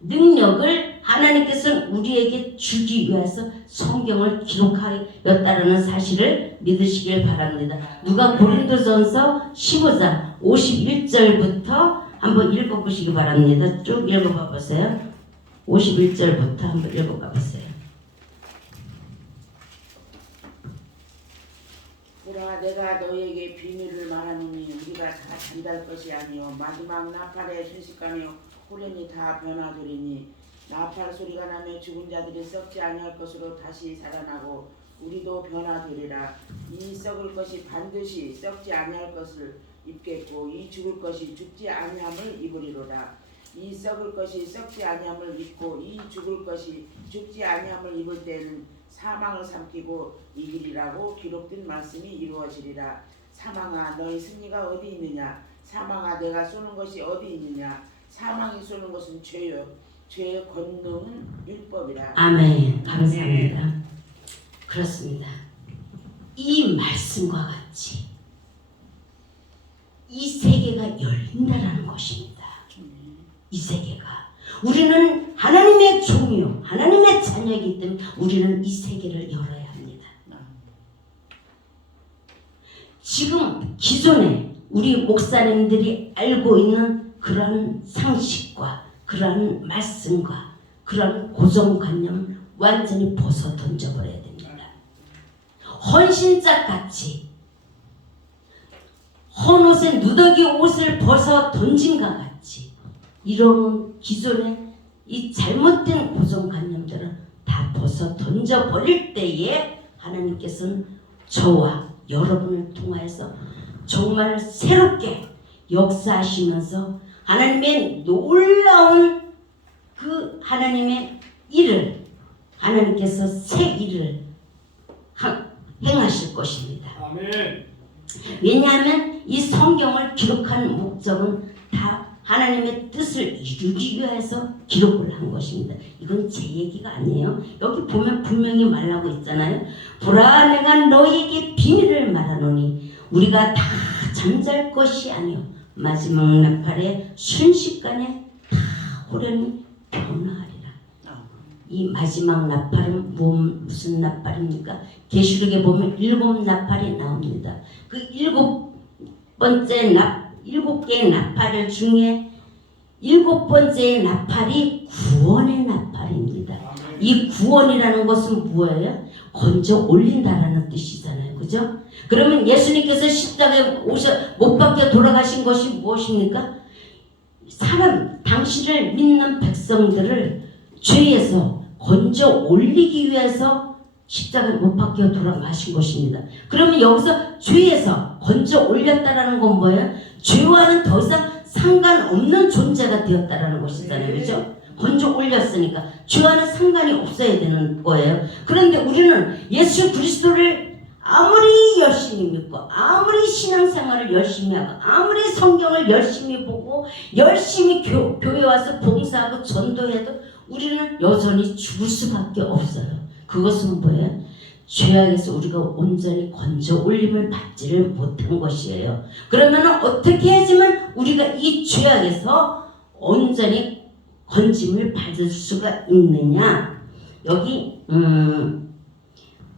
능력을 하나님께서는 우리에게 주기 위해서 성경을 기록하였다라는 사실을 믿으시길 바랍니다. 누가 고린도전서 15장 51절부터 한번 읽어보시기 바랍니다. 쭉 읽어봐 보세요. 51절부터 한번 읽어봐 보세요. 보라 내가 너에게 비밀을 말하노니 우리가 다 잠잘 것이 아니요 마지막 나팔의 순식간에 호련이 다 변화되리니 나팔 소리가 나며 죽은 자들이 썩지 아니할 것으로 다시 살아나고 우리도 변화되리라. 이 썩을 것이 반드시 썩지 아니할 것을 입겠고 이 죽을 것이 죽지 아니함을 입으리로다. 이 썩을 것이 썩지 아니함을 입고 이 죽을 것이 죽지 아니함을 입을 때는 사망을 삼키고 이기리라고 기록된 말씀이 이루어지리라. 사망아 너희 승리가 어디 있느냐? 사망아 내가 쏘는 것이 어디 있느냐? 사망이 쏘는 것은 죄요 죄의 권능은 율법이라. 아멘. 감사합니다. 그렇습니다. 이 말씀과 같이 이 세계가 열린다라는 것입니다. 이 세계가 우리는 하나님의 종이요 하나님의 자녀이기 때문에 우리는 이 세계를 열어야 합니다. 지금 기존에 우리 목사님들이 알고 있는 그런 상식과 그런 말씀과 그런 고정관념을 완전히 벗어 던져버려야 됩니다. 헌신자 같이 헌옷에 누더기 옷을 벗어 던진과 같이 이런 기존의 이 잘못된 고정관념들은 다 벗어 던져버릴 때에 하나님께서는 저와 여러분을 통하여서 정말 새롭게 역사하시면서 하나님의 놀라운 그 하나님의 일을 하나님께서 새 일을 행하실 것입니다. 아멘. 왜냐하면 이 성경을 기록한 목적은 다 하나님의 뜻을 이루기 위해서 기록을 한 것입니다. 이건 제 얘기가 아니에요. 여기 보면 분명히 말하고 있잖아요. 보라 내가 너에게 비밀을 말하노니 우리가 다 잠잘 것이 아니요 마지막 나팔에 순식간에 다 호련히 변화하리라. 이 마지막 나팔은 무슨 나팔입니까? 계시록에 보면 7나팔이 나옵니다. 그 7개의 나팔 중에 7번째 나팔이 구원의 나팔입니다. 이 구원이라는 것은 뭐예요? 건져 올린다라는 뜻이잖아요. 그죠? 그러면 예수님께서 십자가에 못 박혀 돌아가신 것이 무엇입니까? 당신을 믿는 백성들을 죄에서 건져 올리기 위해서 십자가에 못 박혀 돌아가신 것입니다. 그러면 여기서 죄에서 건져 올렸다라는 건 뭐예요? 죄와는 더 이상 상관없는 존재가 되었다라는 것이잖아요. 그죠? 건져 올렸으니까 죄와는 상관이 없어야 되는 거예요. 그런데 우리는 예수 그리스도를 아무리 열심히 믿고 아무리 신앙생활을 열심히 하고 아무리 성경을 열심히 보고 열심히 교회 와서 봉사하고 전도해도 우리는 여전히 죽을 수밖에 없어요. 그것은 뭐예요? 죄악에서 우리가 온전히 건져 올림을 받지를 못한 것이에요. 그러면 어떻게 해야지만 우리가 이 죄악에서 온전히 건짐을 받을 수가 있느냐? 여기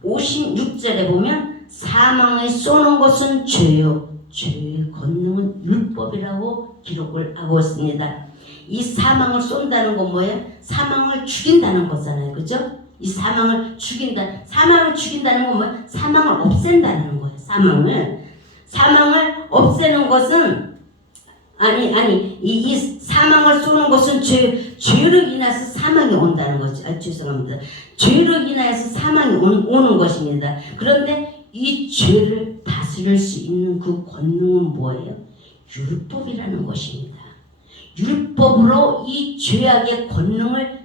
56절에 보면 사망에 쏘는 것은 죄요 죄의 권능은 율법이라고 기록을 하고 있습니다. 이 사망을 쏜다는 건 뭐예요? 사망을 죽인다는 거잖아요. 그죠? 이 사망을 죽인다는 건 뭐예요? 사망을 없앤다는 거예요. 사망을 없애는 것은 이 사망을 쏘는 것은 죄로 인해서 사망이 온다는 거죠. 죄송합니다. 죄로 인해서 사망이 오는 것입니다. 그런데 이 죄를 다스릴 수 있는 그 권능은 뭐예요? 율법이라는 것입니다. 율법으로 이 죄악의 권능을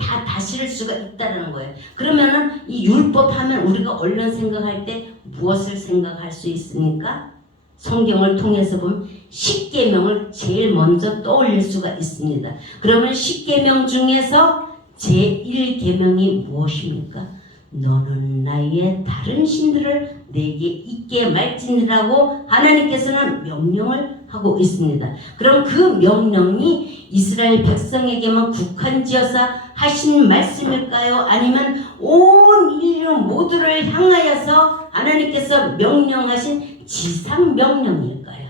다 다스릴 수가 있다는 거예요. 그러면은 이 율법 하면 우리가 얼른 생각할 때 무엇을 생각할 수 있습니까? 성경을 통해서 보면 십계명을 제일 먼저 떠올릴 수가 있습니다. 그러면 십계명 중에서 제1계명이 무엇입니까? 너는 나의 다른 신들을 내게 있게 말지니라고 하나님께서는 명령을 하고 있습니다. 그럼 그 명령이 이스라엘 백성에게만 국한지어서 하신 말씀일까요? 아니면 온 인류 모두를 향하여서 하나님께서 명령하신 지상 명령일까요?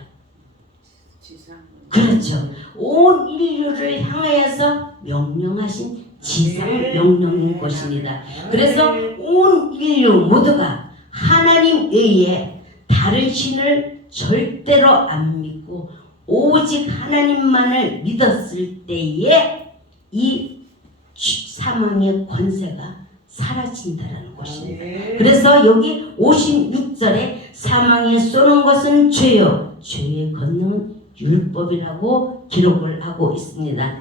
지상. 그렇죠. 온 인류를 향하여서 명령하신 지상 명령인 것입니다. 그래서 온 인류 모두가 하나님 외에 다른 신을 절대로 안 믿고 오직 하나님만을 믿었을 때에 이 사망의 권세가 사라진다라는 것입니다. 그래서 여기 56절에 사망에 쏘는 것은 죄요 죄의 권능은 율법이라고 기록을 하고 있습니다.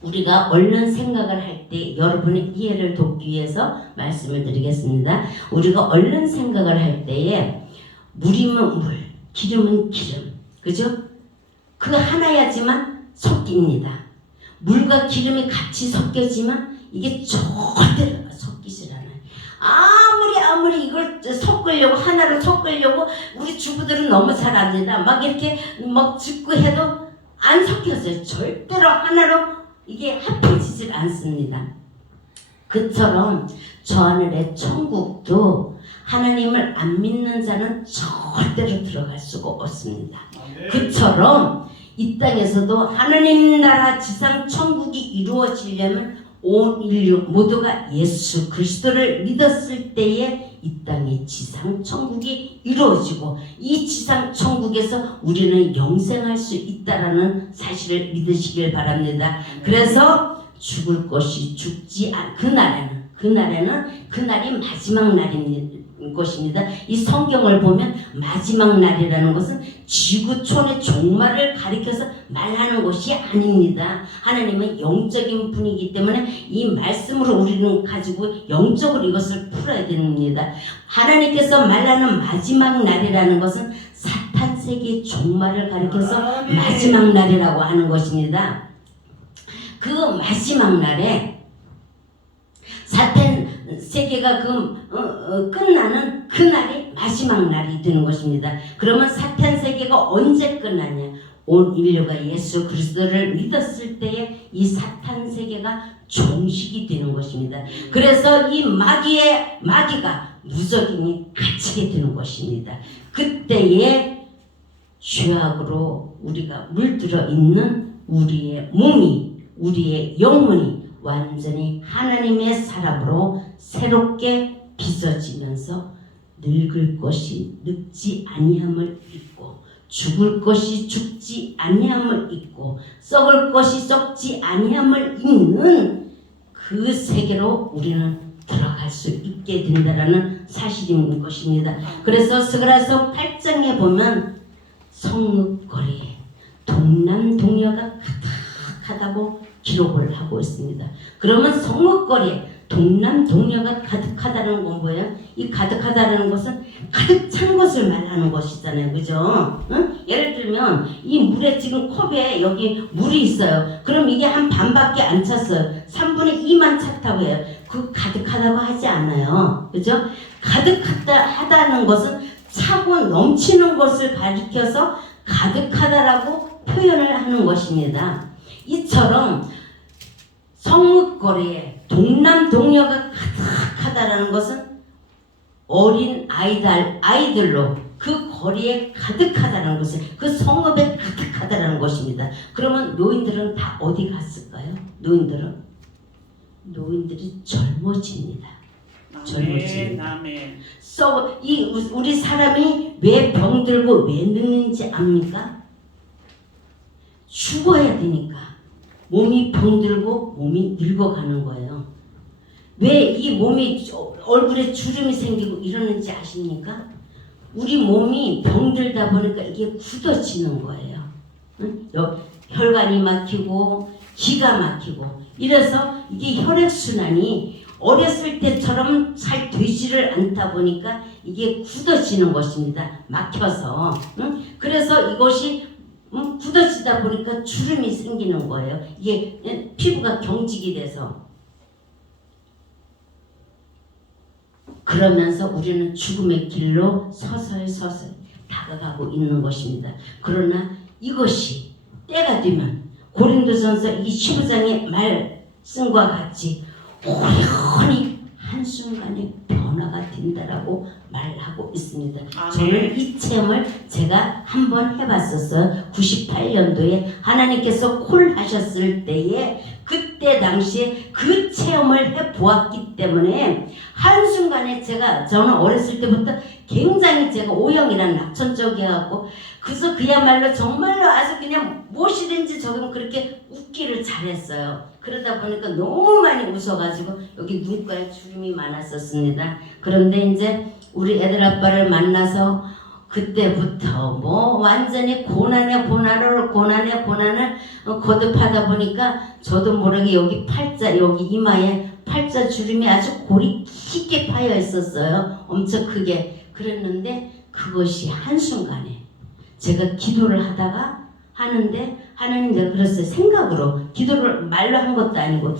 우리가 얼른 생각을 할 때 여러분의 이해를 돕기 위해서 말씀을 드리겠습니다. 우리가 얼른 생각을 할 때에 물이면 물, 기름은 기름, 그죠? 그 하나야지만 섞입니다. 물과 기름이 같이 섞여지만 이게 절대로 섞이질 않아요. 아무리 이걸 섞으려고 하나를 섞으려고 우리 주부들은 너무 잘 압니다. 막 이렇게 막 짚고 해도 안 섞여져요. 절대로 하나로 이게 합해지질 않습니다. 그처럼 저 하늘의 천국도 하나님을 안 믿는 자는 절대로 들어갈 수가 없습니다. 그처럼 이 땅에서도 하나님 나라 지상 천국이 이루어지려면 온 인류 모두가 예수 그리스도를 믿었을 때에 이 땅의 지상 천국이 이루어지고 이 지상 천국에서 우리는 영생할 수 있다라는 사실을 믿으시길 바랍니다. 그래서 죽을 것이 죽지 않 그날이 마지막 날인 것입니다. 이 성경을 보면 마지막 날이라는 것은 지구촌의 종말을 가리켜서 말하는 것이 아닙니다. 하나님은 영적인 분이기 때문에 이 말씀으로 우리는 가지고 영적으로 이것을 풀어야 됩니다. 하나님께서 말하는 마지막 날이라는 것은 사탄 세계의 종말을 가리켜서 마지막 날이라고 하는 것입니다. 그 마지막 날에 사탄 세계가 끝나는 그날이 마지막 날이 되는 것입니다. 그러면 사탄 세계가 언제 끝나냐? 온 인류가 예수 그리스도를 믿었을 때에 이 사탄 세계가 종식이 되는 것입니다. 그래서 이 마귀가 무적인이 갇히게 되는 것입니다. 그때에 죄악으로 우리가 물들어 있는 우리의 몸이 우리의 영혼이 완전히 하나님의 사람으로 새롭게 빚어지면서 늙을 것이 늙지 아니함을 잊고 죽을 것이 죽지 아니함을 잊고 썩을 것이 썩지 아니함을 잊는 그 세계로 우리는 들어갈 수 있게 된다라는 사실인 것입니다. 그래서 스가랴서 8장에 보면 성읍거리에 동남동녀가 가득하다고 기록을 하고 있습니다. 그러면 성읍거리에 동남동녀가 가득하다는 건 뭐예요? 이 가득하다는 것은 가득 찬 것을 말하는 것이잖아요. 그죠? 응? 예를 들면 이 물에 지금 컵에 여기 물이 있어요. 그럼 이게 한 반밖에 안 찼어요. 3분의 2만 찼다고 해요. 그 가득하다고 하지 않아요. 그죠? 가득하다는 것은 차고 넘치는 것을 가리켜서 가득하다라고 표현을 하는 것입니다. 이처럼 성읍거리에 동남동녀가 가득하다라는 것은 어린 아이들로 그 거리에 가득하다는 것은 그 성읍에 가득하다는 것입니다. 그러면 노인들은 다 어디 갔을까요? 노인들이 젊어집니다. 젊어집니다. 우리 사람이 왜 병들고 왜 늙는지 압니까? 죽어야 되니까. 몸이 병들고 몸이 늙어가는 거예요. 왜 이 몸이 얼굴에 주름이 생기고 이러는지 아십니까? 우리 몸이 병들다 보니까 이게 굳어지는 거예요. 응? 혈관이 막히고 기가 막히고 이래서 이게 혈액순환이 어렸을 때처럼 잘 되지를 않다 보니까 이게 굳어지는 것입니다. 막혀서. 응? 그래서 이것이 굳어지다 보니까 주름이 생기는 거예요. 이게 피부가 경직이 돼서. 그러면서 우리는 죽음의 길로 서서히 다가가고 있는 것입니다. 그러나 이것이 때가 되면 고린도전서 이 15장의 말씀과 같이 호련히 한순간에 변화가 된다라고 말하고 있습니다. 저는 이 체험을 제가 한번 해봤었어요. 98년도에 하나님께서 콜하셨을 때에 그때 당시에 그 체험을 해보았기 때문에 한순간에 저는 어렸을 때부터 굉장히 제가 O형이라는 낙천적이어갖고 그래서 그야말로 정말로 아주 그냥 무엇이든지 저는 그렇게 웃기를 잘했어요. 그러다 보니까 너무 많이 웃어가지고 여기 눈가에 주름이 많았었습니다. 그런데 이제 우리 애들 아빠를 만나서 그때부터 뭐 완전히 고난에 고난을 거듭하다 보니까 저도 모르게 여기 여기 이마에 팔자 주름이 아주 골이 깊게 파여 있었어요. 엄청 크게. 그랬는데 그것이 한순간에 제가 기도를 하는데 하나님 내가 그랬어요. 생각으로 기도를 말로 한 것도 아니고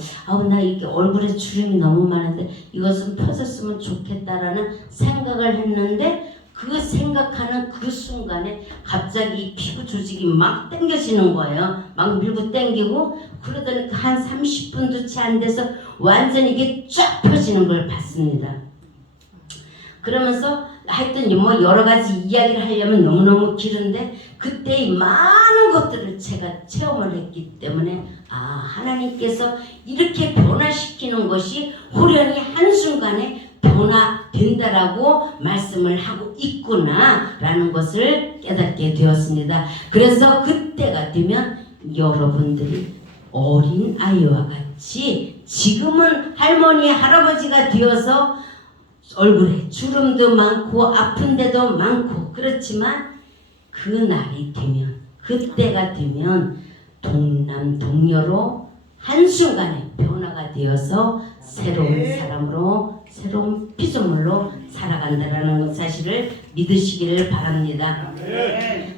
나 이렇게 얼굴에 주름이 너무 많은데 이것은 펴졌으면 좋겠다라는 생각을 했는데 그 생각하는 그 순간에 갑자기 피부 조직이 막 당겨지는 거예요. 막 밀고 당기고 그러더니 한 30분도 채 안 돼서 완전히 이게 쫙 펴지는 걸 봤습니다. 그러면서 하여튼 뭐 여러 가지 이야기를 하려면 너무너무 길은데 그때 이 많은 것들을 제가 체험을 했기 때문에 하나님께서 이렇게 변화시키는 것이 호련히 한순간에 변화된다라고 말씀을 하고 있구나라는 것을 깨닫게 되었습니다. 그래서 그때가 되면 여러분들이 어린 아이와 같이 지금은 할머니 할아버지가 되어서 얼굴에 주름도 많고 아픈 데도 많고 그렇지만 그 날이 되면 그때가 되면 동남동녀로 한순간에 변화가 되어서 새로운 사람으로 새로운 피조물로 살아간다라는 사실을 믿으시기를 바랍니다.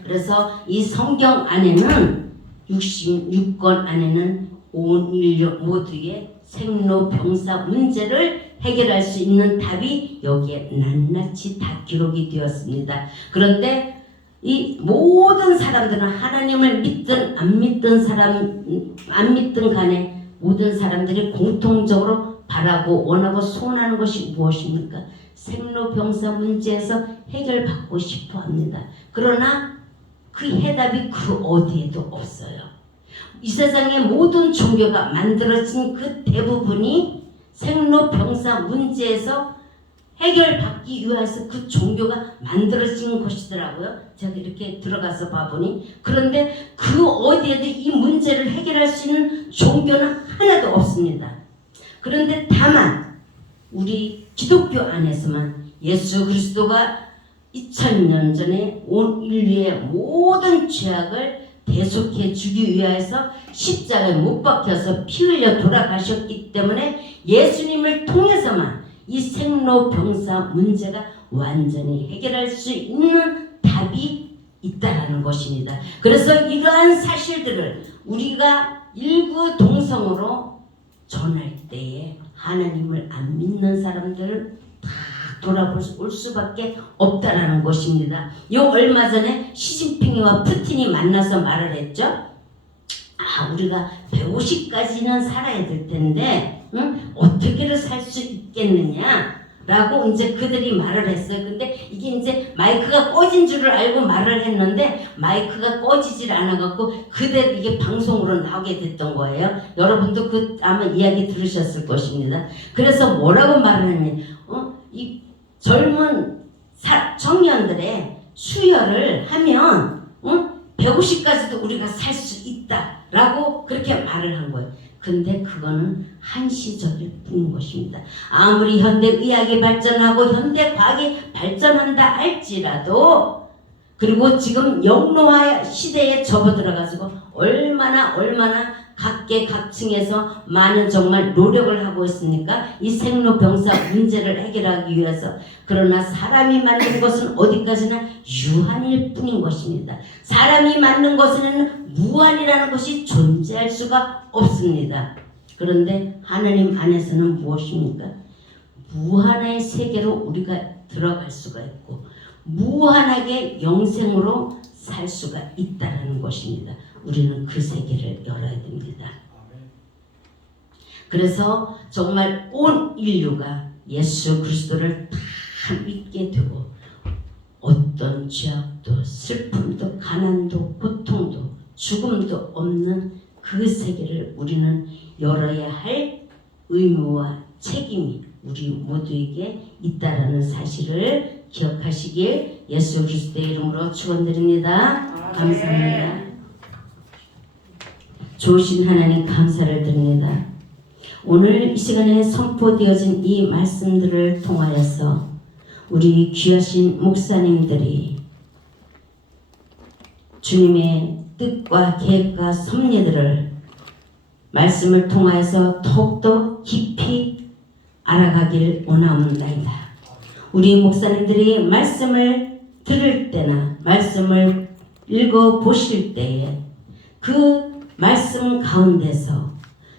그래서 이 성경 안에는 66권 안에는 온 인류 모두의 생로병사 문제를 해결할 수 있는 답이 여기에 낱낱이 다 기록이 되었습니다. 그런데 이 모든 사람들은 하나님을 믿든 안 믿든 간에 모든 사람들이 공통적으로 바라고 원하고 소원하는 것이 무엇입니까? 생로병사 문제에서 해결받고 싶어 합니다. 그러나 그 해답이 그 어디에도 없어요. 이 세상의 모든 종교가 만들어진 그 대부분이 생로병사 문제에서 해결받기 위해서 그 종교가 만들어진 것이더라고요. 제가 이렇게 들어가서 봐보니. 그런데 그 어디에도 이 문제를 해결할 수 있는 종교는 하나도 없습니다. 그런데 다만 우리 기독교 안에서만 예수 그리스도가 2000년 전에 온 인류의 모든 죄악을 대속해 주기 위해서 십자가에 못 박혀서 피 흘려 돌아가셨기 때문에 예수님을 통해서만 이 생로병사 문제가 완전히 해결할 수 있는 답이 있다라는 것입니다. 그래서 이러한 사실들을 우리가 일구동성으로 전할 때에 하나님을 안 믿는 사람들을 다 돌아볼 수밖에 없다라는 것입니다. 얼마 전에 시진핑과 푸틴이 만나서 말을 했죠. 우리가 150까지는 살아야 될 텐데 어떻게를 살 수 있겠느냐 라고 이제 그들이 말을 했어요. 근데 이게 이제 마이크가 꺼진 줄을 알고 말을 했는데 마이크가 꺼지질 않아갖고 그대로 이게 방송으로 나오게 됐던 거예요. 여러분도 아마 이야기 들으셨을 것입니다. 그래서 뭐라고 말을 했냐, 이 젊은 청년들의 수혈을 하면 150까지도 우리가 살 수 있다라고 그렇게 말을 한 거예요. 근데 그거는 한시적일 뿐인 것입니다. 아무리 현대의학이 발전하고 현대과학이 발전한다 할지라도 그리고 지금 영노화 시대에 접어들어가지고 얼마나 각계각층에서 많은 정말 노력을 하고 있습니까? 이 생로병사 문제를 해결하기 위해서. 그러나 사람이 만든 것은 어디까지나 유한일 뿐인 것입니다. 사람이 만든 것에는 무한이라는 것이 존재할 수가 없습니다. 그런데 하나님 안에서는 무엇입니까? 무한의 세계로 우리가 들어갈 수가 있고 무한하게 영생으로 살 수가 있다는 것입니다. 우리는 그 세계를 열어야 됩니다. 그래서 정말 온 인류가 예수 그리스도를 다 믿게 되고 어떤 죄악도 슬픔도 가난도 고통도 죽음도 없는 그 세계를 우리는 열어야 할 의무와 책임이 우리 모두에게 있다라는 사실을 기억하시길 예수 그리스도의 이름으로 축원드립니다. 감사합니다. 좋으신 하나님 감사를 드립니다. 오늘 이 시간에 선포되어진 이 말씀들을 통하여서 우리 귀하신 목사님들이 주님의 뜻과 계획과 섭리들을 말씀을 통하여서 더욱더 깊이 알아가길 원하옵나이다. 우리 목사님들이 말씀을 들을 때나 말씀을 읽어보실 때에 그 말씀 가운데서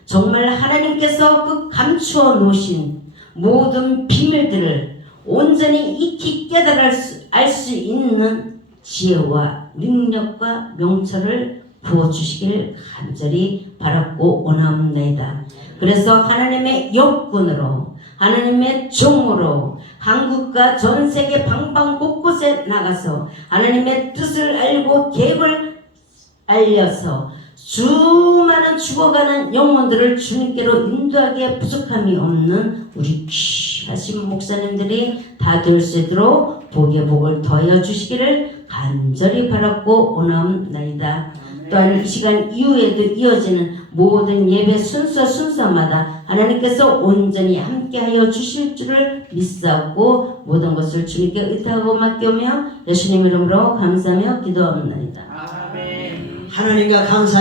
정말 하나님께서 그 감추어 놓으신 모든 비밀들을 온전히 익히 깨달을 알 수 있는 지혜와 능력과 명철을 부어주시길 간절히 바랐고 원하옵나이다. 그래서 하나님의 역군으로 하나님의 종으로 한국과 전 세계 방방 곳곳에 나가서 하나님의 뜻을 알고 계획을 알려서 수많은 죽어가는 영혼들을 주님께로 인도하기에 부족함이 없는 우리 귀하신 목사님들이 다 될 수 있도록 복의 복을 더하여 주시기를 간절히 바랐고 원하옵나이다. 또한 이 시간 이후에도 이어지는 모든 예배 순서마다 하나님께서 온전히 함께하여 주실 줄을 믿사옵고 모든 것을 주님께 의탁하고 맡겨오며 예수님 이름으로 감사하며 기도합니다. 아멘. 하나님과 강사님